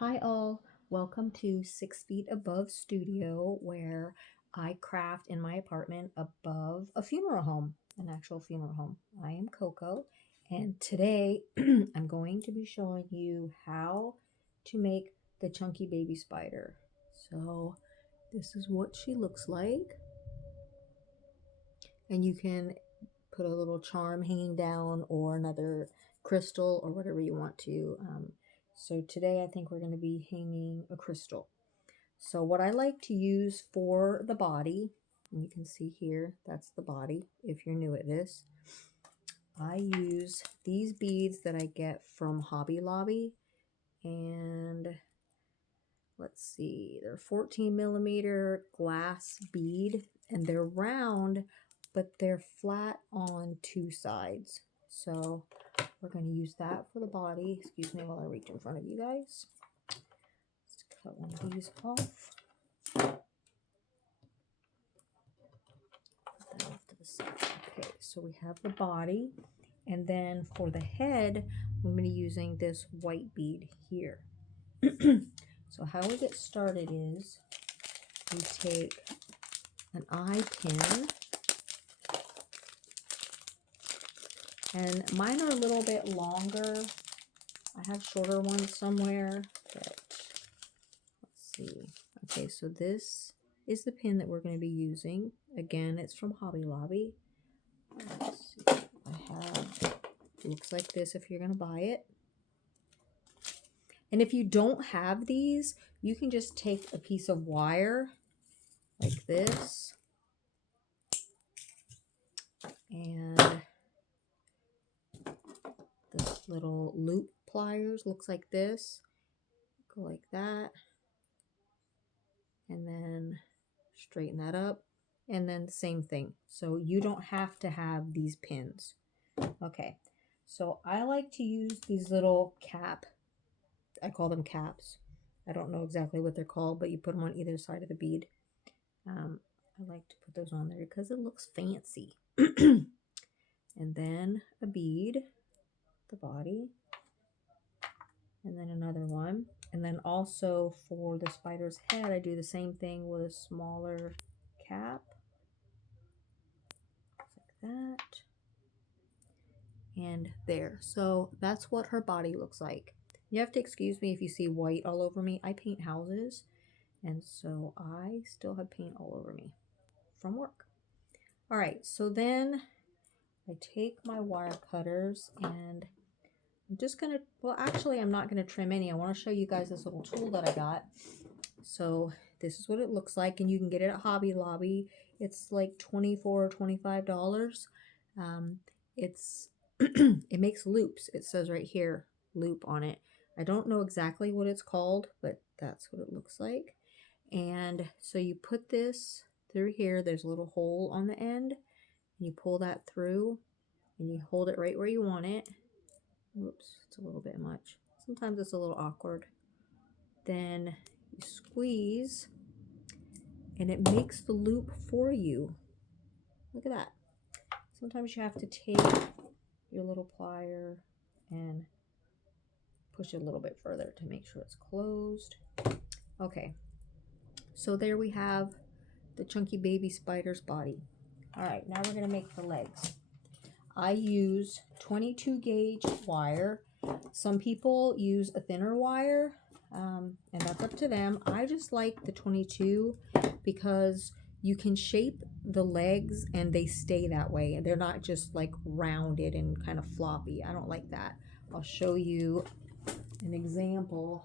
Hi all, welcome to 6 Feet Above Studio, where I craft in my apartment above a funeral home, an actual funeral home. I am Coco, and today I'm going to be showing you how to make the chunky baby spider. So this is what she looks like, and you can put a little charm hanging down or another crystal or whatever you want to. So today I think we're going to be hanging a crystal. So what I like to use for the body, and you can see here, that's the body if you're new at this. I use these beads that I get from Hobby Lobby, and let's see, they're 14 millimeter glass bead, and they're round, but they're flat on two sides. So we're going to use that for the body. Excuse me while I reach in front of you guys. Let's cut one of these off. Put that off to the side. Okay, so we have the body. And then for the head, I'm going to be using this white bead here. So how we get started is we take an eye pin, and mine are a little bit longer. I have shorter ones somewhere, but let's see. Okay, so this is the pin that we're going to be using. Again, it's from Hobby Lobby. Let's see. I have, it looks like this if you're going to buy it. And if you don't have these, you can just take a piece of wire like this and this little loop pliers looks like this. Go like that, and then straighten that up, and then the same thing. So you don't have to have these pins. Okay, so I like to use these little I call them caps. I don't know exactly what they're called, but you put them on either side of the bead. I like to put those on there because it looks fancy. And then a bead, the body, and then another one. And then also for the spider's head, I do the same thing with a smaller cap, like that, and there. So that's what her body looks like. You have to excuse me if you see white all over me. I paint houses, and so I still have paint all over me from work. All right, so then I take my wire cutters, and I'm just gonna, well, actually I'm not gonna trim any. I want to show you guys this little tool that I got. So this is what it looks like, and you can get it at Hobby Lobby. It's like $24 or $25. It's it makes loops. It says right here, loop on it. I don't know exactly what it's called, but that's what it looks like. And so you put this through here. There's a little hole on the end, and you pull that through, and you hold it right where you want it. Whoops, it's a little bit much. Sometimes it's a little awkward. Then you squeeze, and it makes the loop for you. Look at that. Sometimes you have to take your little plier and push it a little bit further to make sure it's closed. Okay, so there we have the chunky baby spider's body. All right, now we're gonna make the legs. I use 22 gauge wire. Some people use a thinner wire, and that's up to them. I just like the 22 because you can shape the legs and they stay that way. They're not just like rounded and kind of floppy. I don't like that. I'll show you an example.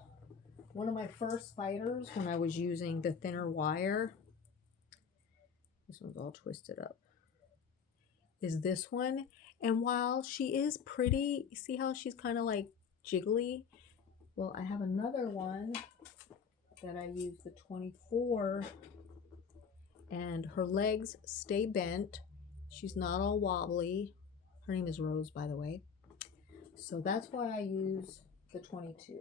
One of my first spiders, when I was using the thinner wire, this one's all twisted up, is this one. And while she is pretty, see how she's kind of like jiggly? Well, I have another one that I use the 24, and her legs stay bent. She's not all wobbly. Her name is Rose, by the way. So that's why I use the 22.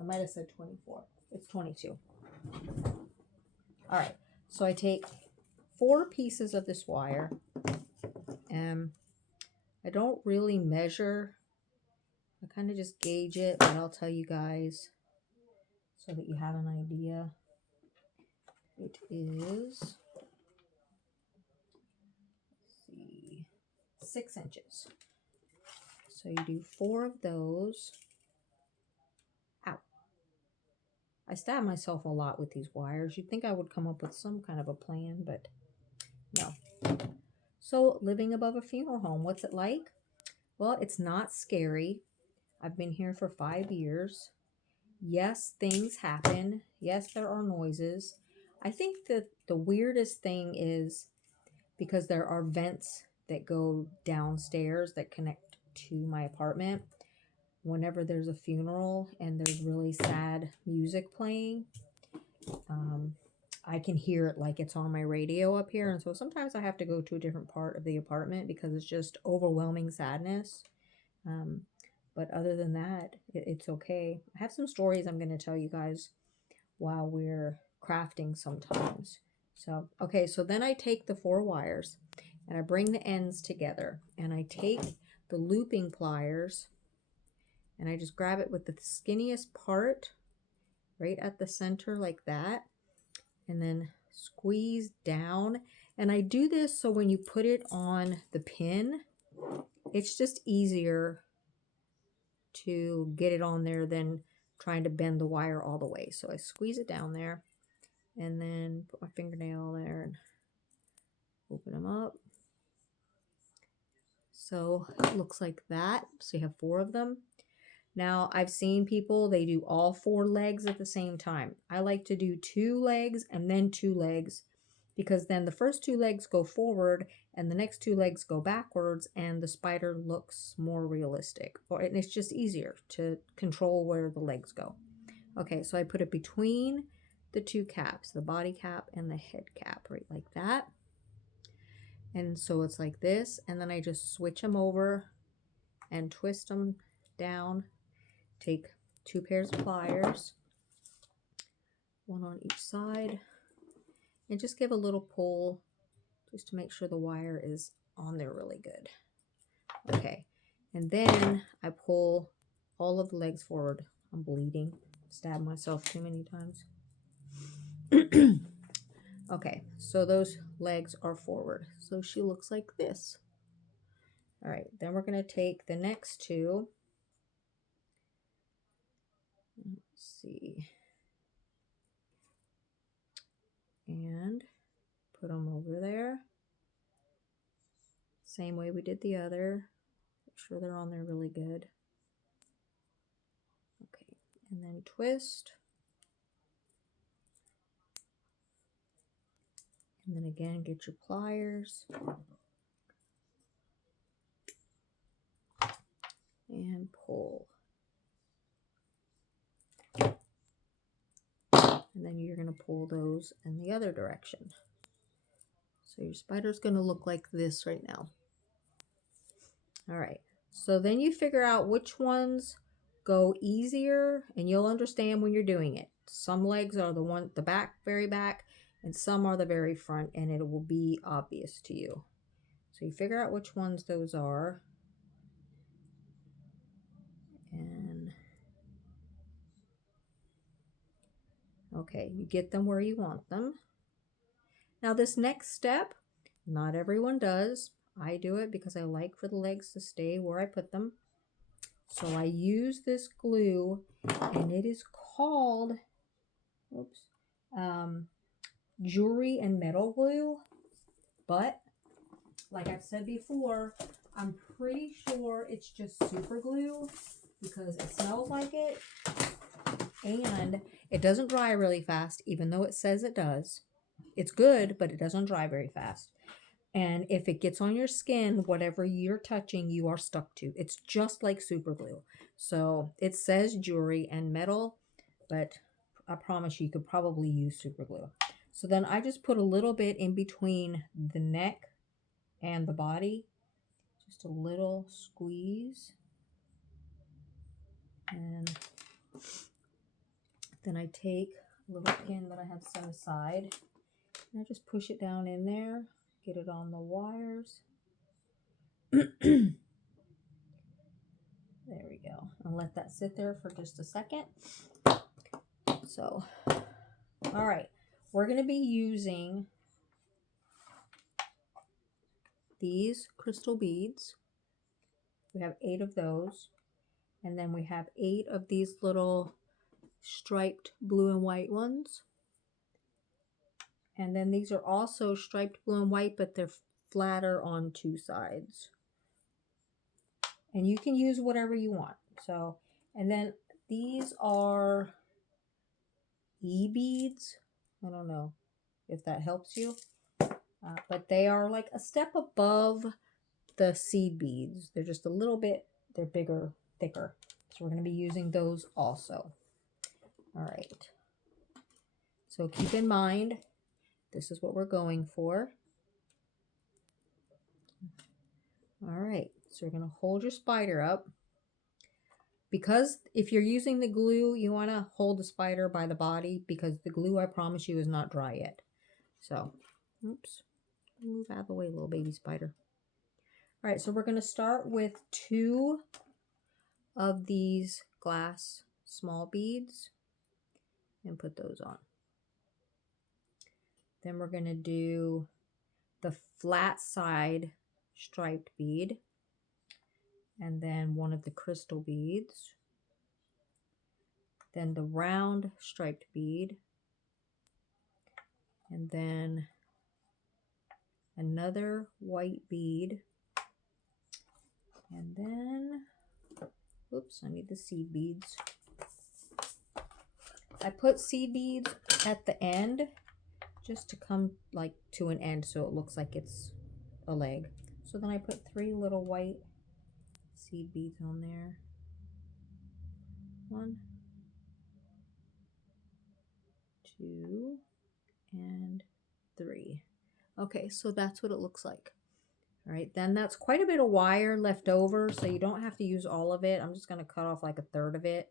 I might have said 24. It's 22. All right, so I take 4 pieces of this wire, and I don't really measure. I kind of just gauge it, but I'll tell you guys so that you have an idea. It is, let's see, 6 inches. So you do 4 of those. Ow. I stab myself a lot with these wires. You'd think I would come up with some kind of a plan, but no. So living above a funeral home, what's it like? Well, it's not scary. I've been here for 5 years. Yes, things happen. Yes, there are noises. I think that the weirdest thing is because there are vents that go downstairs that connect to my apartment. Whenever there's a funeral and there's really sad music playing, I can hear it like it's on my radio up here. And so sometimes I have to go to a different part of the apartment because it's just overwhelming sadness. But other than that, it's okay. I have some stories I'm going to tell you guys while we're crafting sometimes. So, okay, so then I take the 4 wires and I bring the ends together and I take the looping pliers and I just grab it with the skinniest part right at the center like that, and then squeeze down. And I do this so when you put it on the pin, it's just easier to get it on there than trying to bend the wire all the way. So I squeeze it down there and then put my fingernail there and open them up. So it looks like that. So you have 4 of them. Now I've seen people, they do all 4 legs at the same time. I like to do 2 legs and then 2 legs, because then the first 2 legs go forward and the next 2 legs go backwards and the spider looks more realistic. And it's just easier to control where the legs go. Okay, so I put it between the 2 caps, the body cap and the head cap, right like that. And so it's like this, and then I just switch them over and twist them down. Take 2 pairs of pliers, 1 on each side, and just give a little pull just to make sure the wire is on there really good. Okay, and then I pull all of the legs forward. I'm bleeding. Stabbed myself too many times. Okay, so those legs are forward. So she looks like this. All right, then we're going to take the next 2. Let's see. And put them over there. Same way we did the other. Make sure they're on there really good. Okay, and then twist. And then again, get your pliers. And pull. And then you're going to pull those in the other direction. So your spider's going to look like this right now. All right. So then you figure out which ones go easier, and you'll understand when you're doing it. Some legs are the back, very back, and some are the very front, and it will be obvious to you. So you figure out which ones those are. And okay, you get them where you want them. Now this next step, not everyone does. I do it because I like for the legs to stay where I put them. So I use this glue, and it is called, jewelry and metal glue. But like I've said before, I'm pretty sure it's just super glue because it smells like it. And it doesn't dry really fast, even though it says it does. It's good, but it doesn't dry very fast. And if it gets on your skin, whatever you're touching, you are stuck to. It's just like super glue. So it says jewelry and metal, but I promise you could probably use super glue. So then I just put a little bit in between the neck and the body. Just a little squeeze. And then I take a little pin that I have set aside, and I just push it down in there, get it on the wires. There we go. I'll let that sit there for just a second. So, all right, we're going to be using these crystal beads. We have 8 of those. And then we have 8 of these little striped blue and white ones. And then these are also striped blue and white, but they're flatter on 2 sides. And you can use whatever you want. So, and then these are E-beads. I don't know if that helps you. But they are like a step above the seed beads. They're just a little bit, they're bigger, thicker. So we're going to be using those also. All right. So keep in mind, this is what we're going for. All right. So we're going to hold your spider up. Because if you're using the glue, you want to hold the spider by the body because the glue, I promise you, is not dry yet. So, oops. Move out of the way, little baby spider. All right, so we're going to start with 2 of these glass small beads and put those on. Then we're going to do the flat side striped bead and then one of the crystal beads. Then the round striped bead and then another white bead. And then, oops, I need the seed beads. I put seed beads at the end just to come like to an end so it looks like it's a leg. So then I put 3 little white seed beads on there. 1, 2, and 3. Okay, so that's what it looks like. All right, then that's quite a bit of wire left over, so you don't have to use all of it. I'm just going to cut off like 1/3 of it.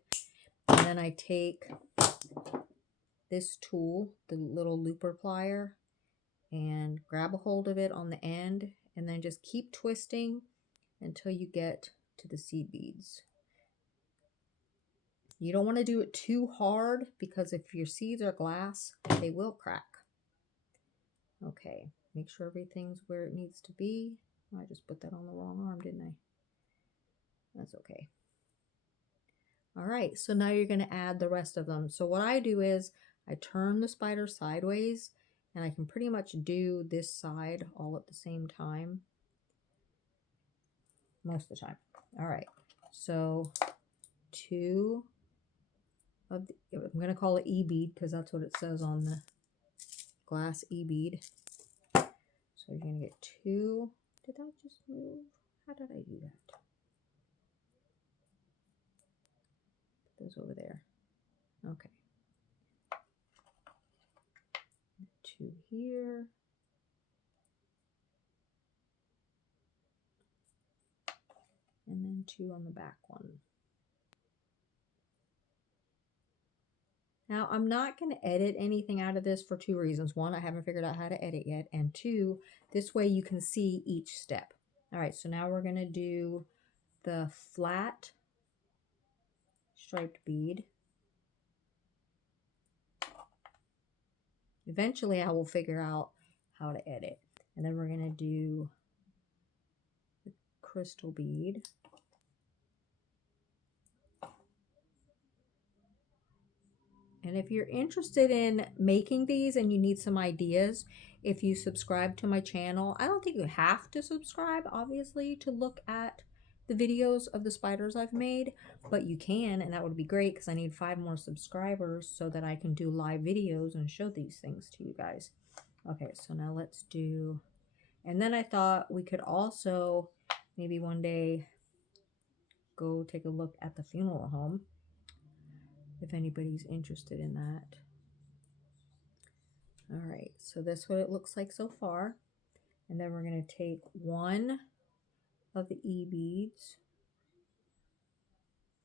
And then I take this tool, the little looper plier, and grab a hold of it on the end, and then just keep twisting until you get to the seed beads. You don't want to do it too hard because if your seeds are glass, they will crack. Okay, make sure everything's where it needs to be. I just put that on the wrong arm, didn't I? That's okay. All right, so now you're going to add the rest of them. So what I do is I turn the spider sideways and I can pretty much do this side all at the same time. Most of the time. All right, so 2 of the, I'm going to call it E-bead because that's what it says on the glass E-bead. So you're going to get 2. Did I just move? How did I do that? Put those over there. Okay. 2 here. And then 2 on the back one. Now, I'm not going to edit anything out of this for 2 reasons. 1, I haven't figured out how to edit yet. And 2, this way you can see each step. All right, so now we're going to do the flat striped bead. Eventually, I will figure out how to edit. And then we're going to do the crystal bead. And if you're interested in making these and you need some ideas, if you subscribe to my channel, I don't think you have to subscribe, obviously, to look at the videos of the spiders I've made, but you can, and that would be great because I need 5 more subscribers so that I can do live videos and show these things to you guys. Okay, so now let's do, and then I thought we could also maybe one day go take a look at the funeral home, if anybody's interested in that. All right, so that's what it looks like so far. And then we're going to take 1 of the E-beads.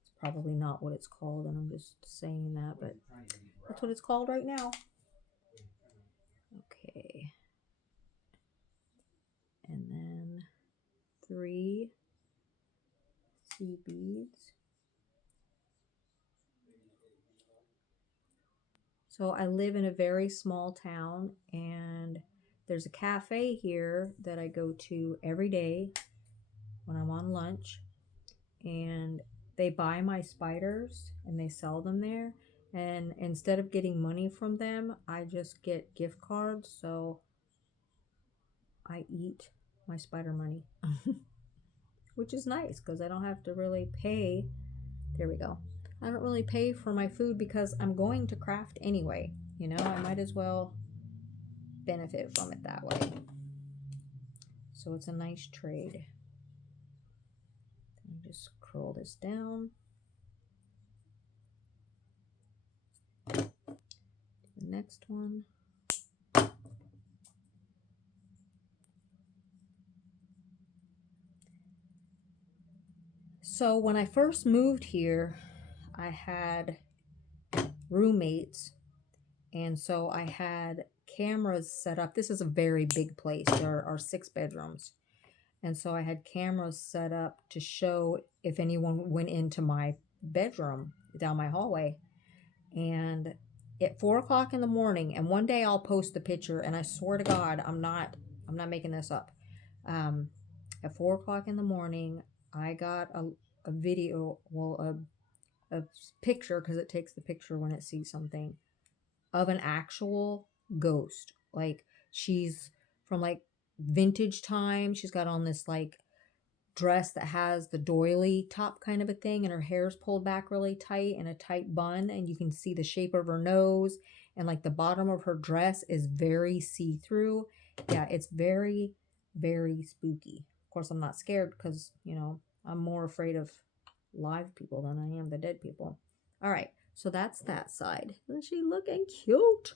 It's probably not what it's called, and I'm just saying that, but that's what it's called right now. Okay. And then 3 seed beads. So I live in a very small town, and there's a cafe here that I go to every day when I'm on lunch, and they buy my spiders and they sell them there. And instead of getting money from them, I just get gift cards. So I eat my spider money, which is nice because I don't have to really pay. There we go. I don't really pay for my food because I'm going to craft anyway. You know, I might as well benefit from it that way. So it's a nice trade. Let me just curl this down. The next one. So when I first moved here, I had roommates, and so I had cameras set up. This is a very big place. There are 6 bedrooms. And so I had cameras set up to show if anyone went into my bedroom down my hallway. And at 4 o'clock in the morning, and one day I'll post the picture, and I swear to God, I'm not making this up. At 4 o'clock in the morning, I got a video, well, a picture, because it takes the picture when it sees something, of an actual ghost. Like, she's from like vintage time. She's got on this like dress that has the doily top kind of a thing, and her hair's pulled back really tight in a tight bun, and you can see the shape of her nose, and like the bottom of her dress is very see-through. Yeah, it's very, very spooky. Of course, I'm not scared because, you know, I'm more afraid of live people than I am the dead people. All right, so that's that side. Isn't she looking cute?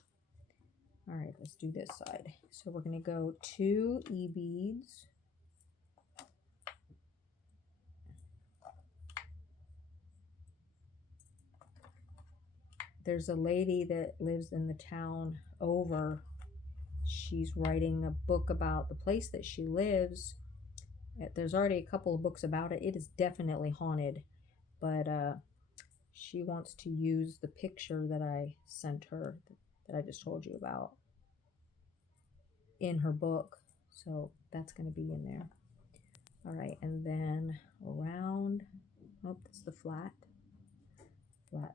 All right, let's do this side. So we're going to go 2 e-beads. There's a lady that lives in the town over. She's writing a book about the place that she lives. There's already a couple of books about it. It is definitely haunted, but she wants to use the picture that I sent her, that I just told you about, in her book. So that's going to be in there. All right, and then around, oh, that's the flat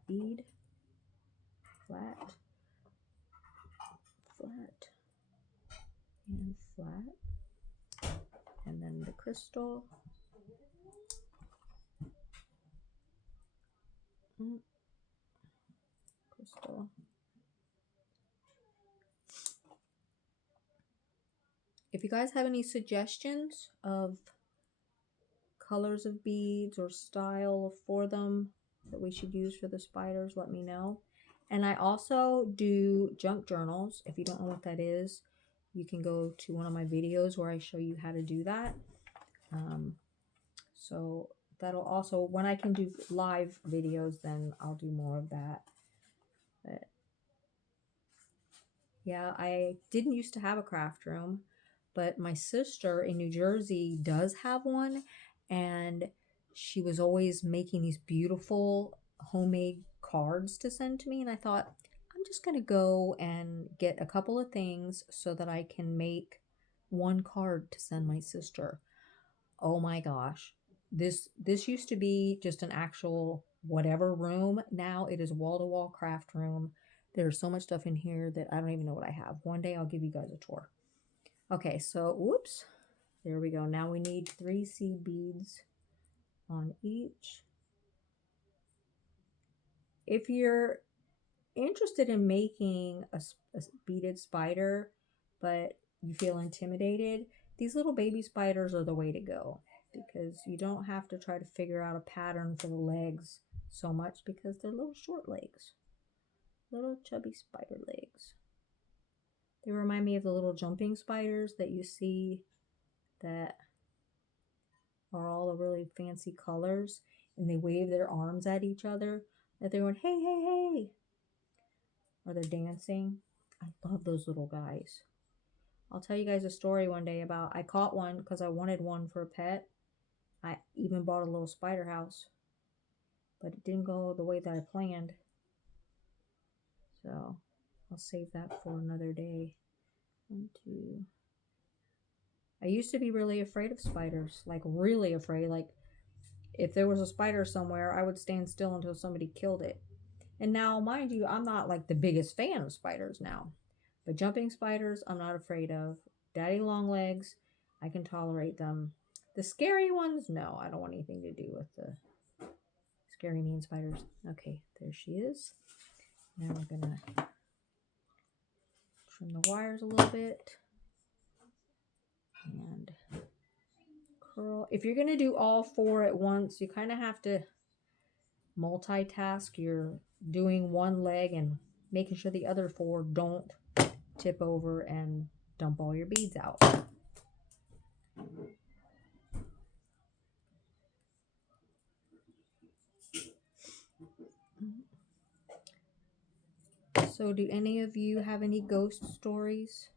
bead, flat, and flat, and then the crystal, crystal. If you guys have any suggestions of colors of beads or style for them that we should use for the spiders, let me know. And I also do junk journals. If you don't know what that is, you can go to one of my videos where I show you how to do that. So that'll also, when I can do live videos, then I'll do more of that. But yeah, I didn't used to have a craft room, but my sister in New Jersey does have one, and she was always making these beautiful homemade cards to send to me, and I thought, I'm just going to go and get a couple of things so that I can make one card to send my sister. Oh my gosh. This used to be just an actual whatever room. Now it is wall-to-wall craft room. There's so much stuff in here that I don't even know what I have. One day I'll give you guys a tour. Okay, so whoops. There we go. Now we need 3 seed beads on each. If you're interested in making a beaded spider, but you feel intimidated, these little baby spiders are the way to go, because you don't have to try to figure out a pattern for the legs so much, because they're little short legs, little chubby spider legs. They remind me of the little jumping spiders that you see that are all the really fancy colors, and they wave their arms at each other, that they're going, hey, hey, hey, or they're dancing. I love those little guys. I'll tell you guys a story one day about, I caught one because I wanted one for a pet. I even bought a little spider house, but it didn't go the way that I planned. So I'll save that for another day. 1, 2. I used to be really afraid of spiders, like really afraid. Like if there was a spider somewhere, I would stand still until somebody killed it. And now, mind you, I'm not like the biggest fan of spiders now, but jumping spiders, I'm not afraid of. Daddy long legs, I can tolerate them. The scary ones, no, I don't want anything to do with the scary mean spiders. Okay, there she is. Now we're gonna trim the wires a little bit and curl. If you're gonna do all 4 at once, you kind of have to multitask. You're doing one leg and making sure the other 4 don't tip over and dump all your beads out. So do any of you have any ghost stories?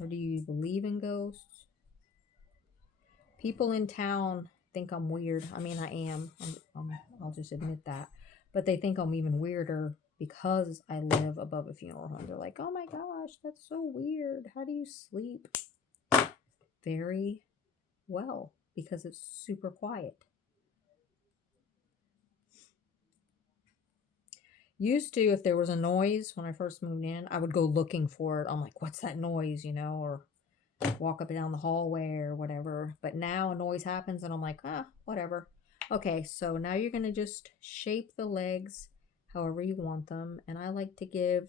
Or do you believe in ghosts? People in town think I'm weird. I mean, I am. I'll just admit that. But they think I'm even weirder because I live above a funeral home. They're like, oh my gosh, that's so weird. How do you sleep? Very well, because it's super quiet. Used to, if there was a noise when I first moved in, I would go looking for it. I'm like, what's that noise, or walk up and down the hallway or whatever. But now a noise happens and I'm like, whatever. Okay, so now you're going to just shape the legs however you want them. And I like to give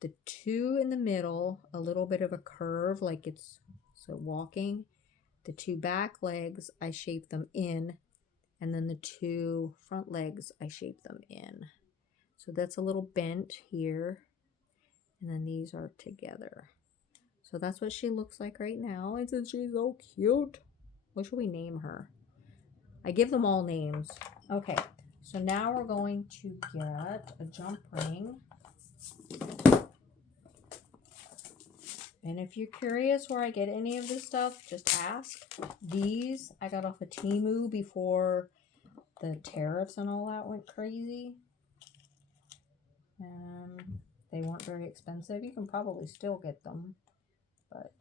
the 2 in the middle a little bit of a curve, like it's so walking. The 2 back legs, I shape them in. And then the 2 front legs, I shape them in. So that's a little bent here. And then these are together. So that's what she looks like right now. Isn't she so cute? What should we name her? I give them all names. Okay, so now we're going to get a jump ring. And if you're curious where I get any of this stuff, just ask. These I got off of Temu before the tariffs and all that went crazy. They weren't very expensive. You can probably still get them, but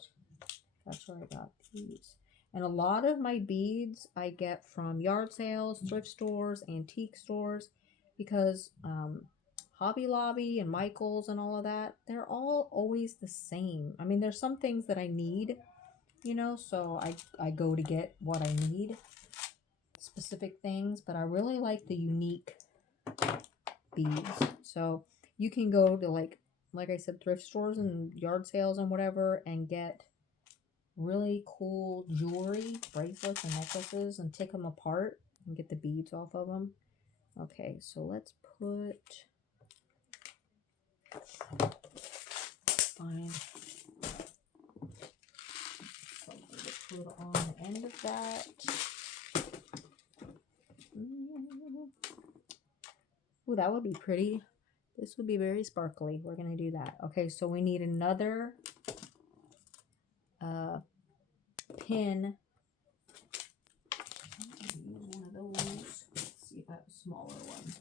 that's where I got these. And a lot of my beads I get from yard sales, thrift stores, antique stores, because Hobby Lobby and Michael's and all of that, they're all always the same. I mean, there's some things that I need, so I go to get what I need, specific things, but I really like the unique beads. So you can go to like I said, thrift stores and yard sales and whatever, and get really cool jewelry, bracelets and necklaces, and take them apart and get the beads off of them. Okay, so let's find something to put on the end of that. Ooh, that would be pretty. This would be very sparkly. We're going to do that. Okay, so we need another pin. Use one of those. Let's see if I have a smaller one.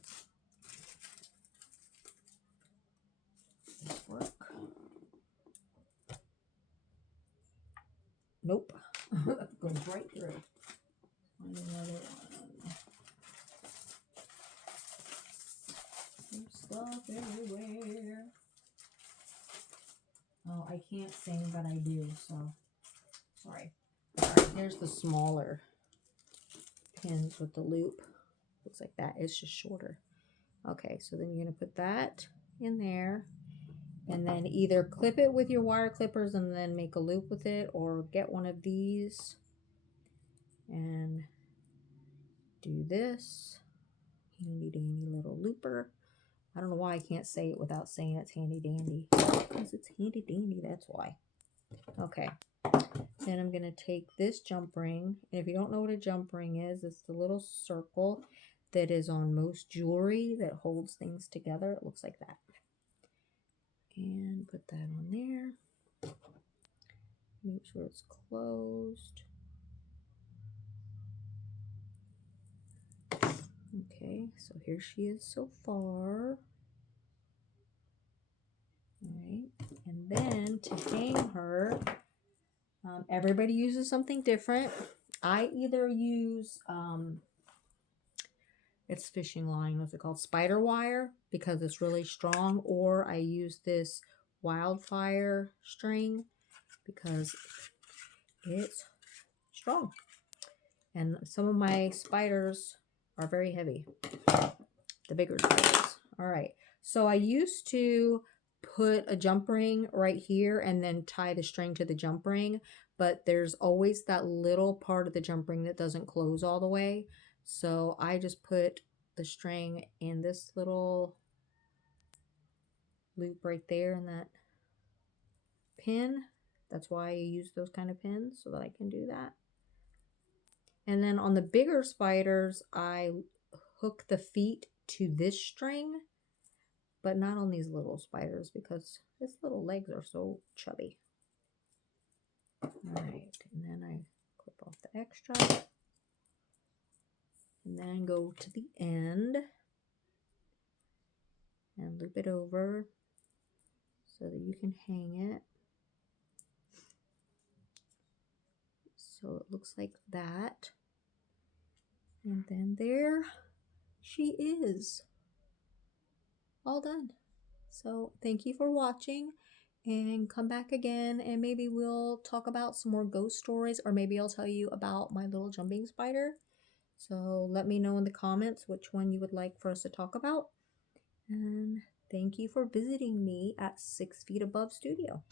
This work? Nope. Goes right through. Find another one. There's stuff everywhere. Oh, I can't sing, but I do, so sorry. Alright, here's the smaller pins with the loop. Looks like that. It's just shorter. Okay, so then you're going to put that in there, and then either clip it with your wire clippers and then make a loop with it, or get one of these and do this. Handy dandy little looper. I don't know why I can't say it without saying it's handy dandy. Because it's handy dandy, that's why. Okay. Then I'm going to take this jump ring. And if you don't know what a jump ring is, it's the little circle that is on most jewelry that holds things together. It looks like that. And put that on there. Make sure it's closed. Okay, so here she is so far. Everybody uses something different. I either use, it's fishing line, what's it called? Spider wire, because it's really strong, or I use this wildfire string because it's strong. And some of my spiders are very heavy, the bigger spiders. All right, so I used to put a jump ring right here and then tie the string to the jump ring, but there's always that little part of the jump ring that doesn't close all the way. So I just put the string in this little loop right there in that pin. That's why I use those kind of pins, so that I can do that. And then on the bigger spiders, I hook the feet to this string, but not on these little spiders because his little legs are so chubby. All right, and then I clip off the extra and then go to the end and loop it over so that you can hang it. So it looks like that. And then there she is. All done. So thank you for watching, and come back again, and maybe we'll talk about some more ghost stories, or maybe I'll tell you about my little jumping spider. So let me know in the comments which one you would like for us to talk about. And thank you for visiting me at 6 Feet Above Studio.